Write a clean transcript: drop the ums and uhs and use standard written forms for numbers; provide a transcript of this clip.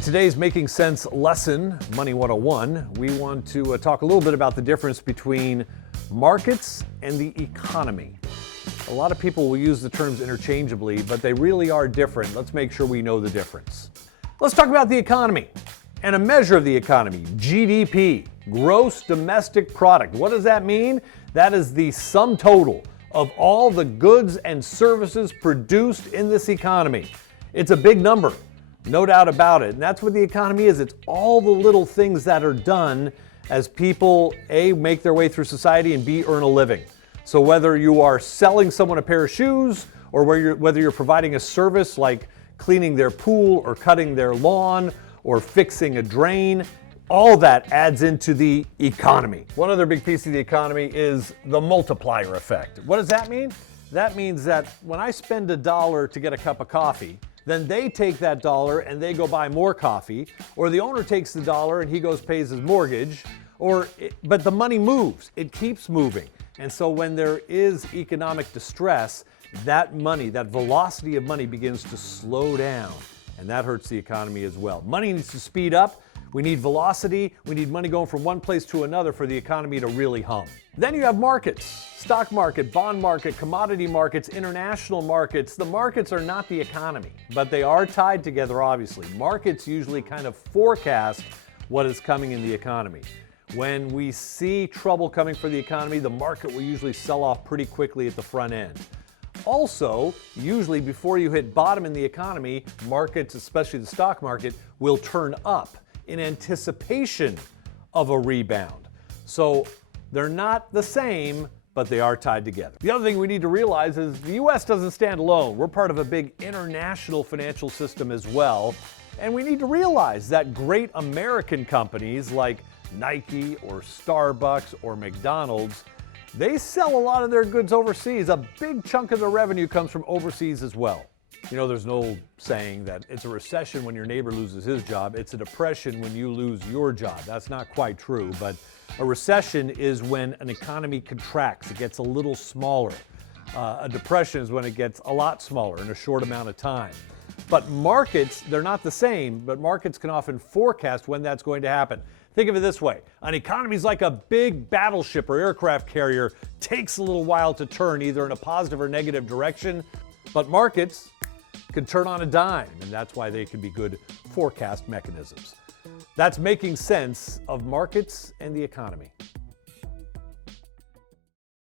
In today's Making Sense lesson, Money 101, we want to talk a little bit about the difference between markets and the economy. A lot of people will use the terms interchangeably, but they really are different. Let's make sure we know the difference. Let's talk about the economy and a measure of the economy, GDP, Gross Domestic Product. What does that mean? That is the sum total of all the goods and services produced in this economy. It's a big number. No doubt about it. And that's what the economy is. It's all the little things that are done as people, A, make their way through society, and B, earn a living. So whether you are selling someone a pair of shoes, or whether you're providing a service like cleaning their pool or cutting their lawn or fixing a drain, all that adds into the economy. One other big piece of the economy is the multiplier effect. What does that mean? That means that when I spend $1 to get a cup of coffee, then they take that dollar and they go buy more coffee, or the owner takes the dollar and he goes pays his mortgage, but the money moves, it keeps moving. And so when there is economic distress, that money, that velocity of money begins to slow down, and that hurts the economy as well. Money needs to speed up. We need velocity. We need money going from one place to another for the economy to really hum. Then you have markets, stock market, bond market, commodity markets, international markets. The markets are not the economy, but they are tied together, obviously. Markets usually kind of forecast what is coming in the economy. When we see trouble coming for the economy, the market will usually sell off pretty quickly at the front end. Also, usually before you hit bottom in the economy, markets, especially the stock market, will turn up in anticipation of a rebound. So they're not the same, but they are tied together. The other thing we need to realize is the U.S. doesn't stand alone. We're part of a big international financial system as well. And we need to realize that great American companies like Nike or Starbucks or McDonald's, they sell a lot of their goods overseas. A big chunk of their revenue comes from overseas as well. You know, there's an old saying that it's a recession when your neighbor loses his job. It's a depression when you lose your job. That's not quite true, but a recession is when an economy contracts. It gets a little smaller. A depression is when it gets a lot smaller in a short amount of time. But markets, they're not the same, but markets can often forecast when that's going to happen. Think of it this way. An economy is like a big battleship or aircraft carrier. Takes a little while to turn either in a positive or negative direction, but markets can turn on a dime, and that's why they can be good forecast mechanisms. That's Making Sense of Markets and the Economy.